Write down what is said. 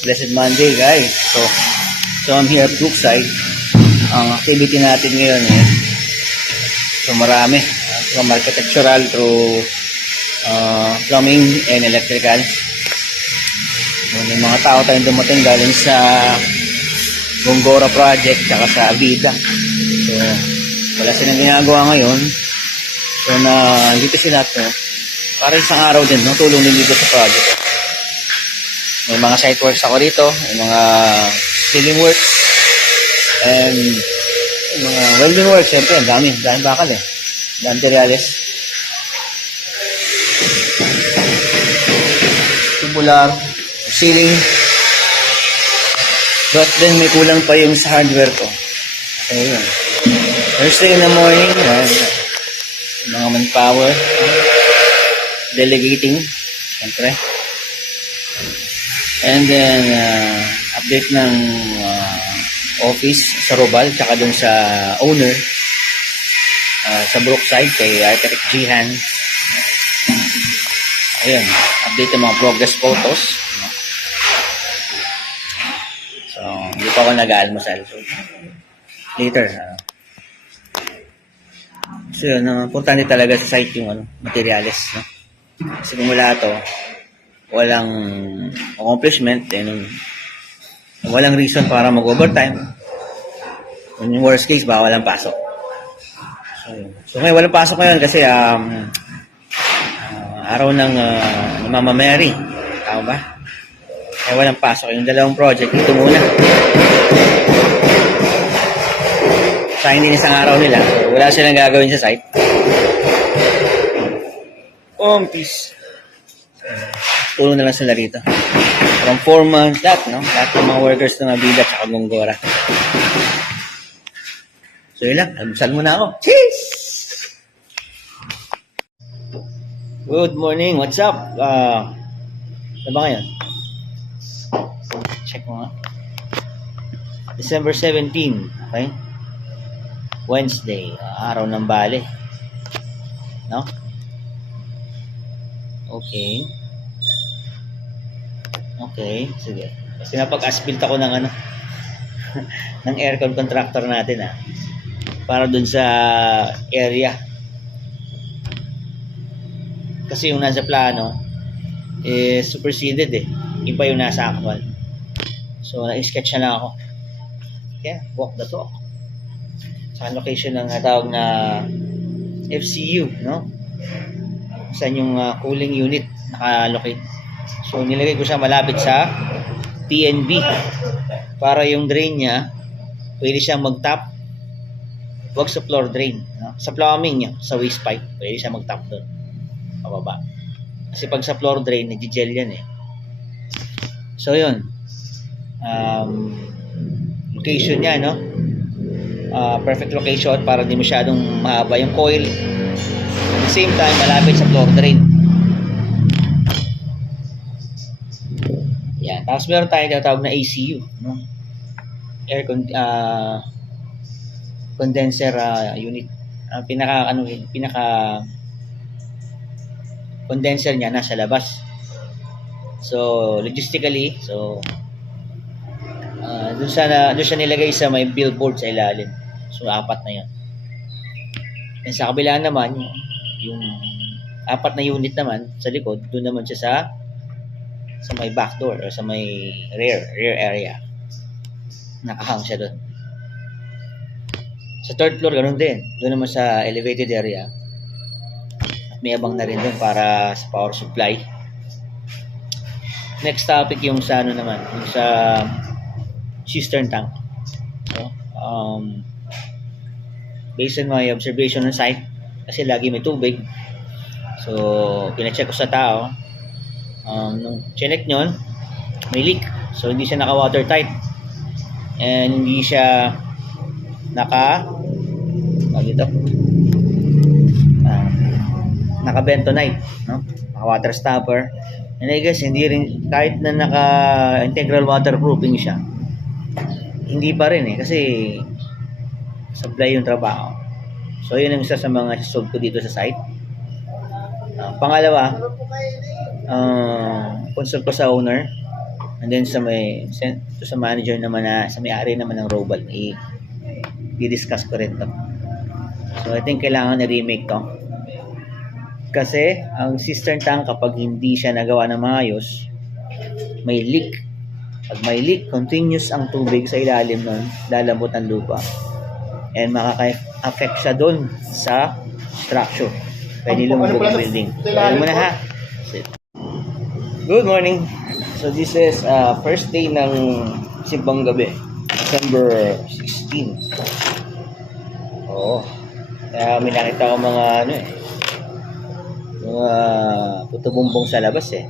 Blessed Monday, guys. So I'm here at Brookside. Ang activity natin ngayon so marami. From architectural to plumbing and electrical. So, may mga tao tayong dumating galing sa Gongora Project tsaka sa Avida. So wala silang ginagawa ngayon. So dito sila para isang araw din, tulong din dito sa project. May mga site works ako rito, may mga ceiling works, and mga welding works, syempre, ang dami bakal dami materials. Tubular, ceiling, but then may kulang pa yung sa hardware ko. So yun. Thursday in the morning, mga manpower, delegating, syempre. And then, update ng office sa Robal, tsaka dun sa owner, sa Brookside, kay Architect Jihan. Ayun, update ng mga progress photos. So, hindi pa ako nag-almusal. So, later. So, yun, importante talaga sa site yung materials. Kasi kung wala ito, walang accomplishment, and walang reason para mag-overtime. In yung worst case, baka walang pasok. So ngayon, walang pasok ngayon kasi araw ng Mama Mary. Tama ba? Kaya walang pasok. Yung dalawang project, ito muna. Sa hindi isang araw nila, so, wala silang gagawin sa site. Peace. Tulong na lang sila rito. From 4 months, lahat ng mga workers ng Avida at Gongora. So yun lang, almusal muna ako. Cheers! Good morning, what's up? Ano ba ngayon? Check mo nga. December 17, okay? Wednesday, araw ng bale. No? Okay, sige. Kasi napag-asphalt ako ng ng aircon contractor natin para dun sa area. Kasi yung nasa plano superseded iba yung nasa actual. So na-sketch na lang ako. Yeah, walk the talk. Sa location ng tawag na FCU, no? Saan yung cooling unit naka-locate. So nilagay ko siya malapit sa TNB para yung drain niya pwede siyang mag-tap, wag sa floor drain, sa plumbing niya, sa waste pipe pwede siya mag-tap doon pababa, kasi pag sa floor drain nag-gel yan So yun, location niya, perfect location para di masyadong mahaba yung coil, at the same time malapit sa floor drain. Yan. Tapos meron tayong tinatawag na ACU, air condenser unit. Pinaka condenser niya nasa labas. So logistically, doon siya nilagay sa may billboard sa ilalim. So 4 na 'yon. And sa kabila naman, yung 4 na unit naman sa likod, doon naman siya sa may back door o sa may rear area. Nakahang siya doon. Sa 3rd floor, ganun din. Doon naman sa elevated area. At may abang na rin doon para sa power supply. Next topic yung sa naman, yung sa cistern tank. So, based on my observation ng site, kasi lagi may tubig. So, pina-check ko sa tao. Nung chinek nyon, may leak. So hindi siya naka watertight and hindi siya naka bentonite, naka water stopper. And I guess hindi rin, kahit na naka integral waterproofing siya, hindi pa rin kasi supply yung trabaho. So yun ang isa sa mga solve ko dito sa site. Pangalawa, consult ko sa owner And then sa sa manager naman na, sa may-ari naman ng Robal, i-discuss ko rin to. So I think kailangan na-remake to. Kasi ang cistern tank kapag hindi siya nagawa ng maayos, may leak. Pag may leak, continuous ang tubig sa ilalim nun, lalambot ang lupa. And makaka-affect siya dun sa structure. Pwede lumubog ang building. So, alam mo na ha. Good morning. So this is first day ng Simbang Gabi, December 16. Oo. Kaya may nakita ko mga mga puto bumbong sa labas eh.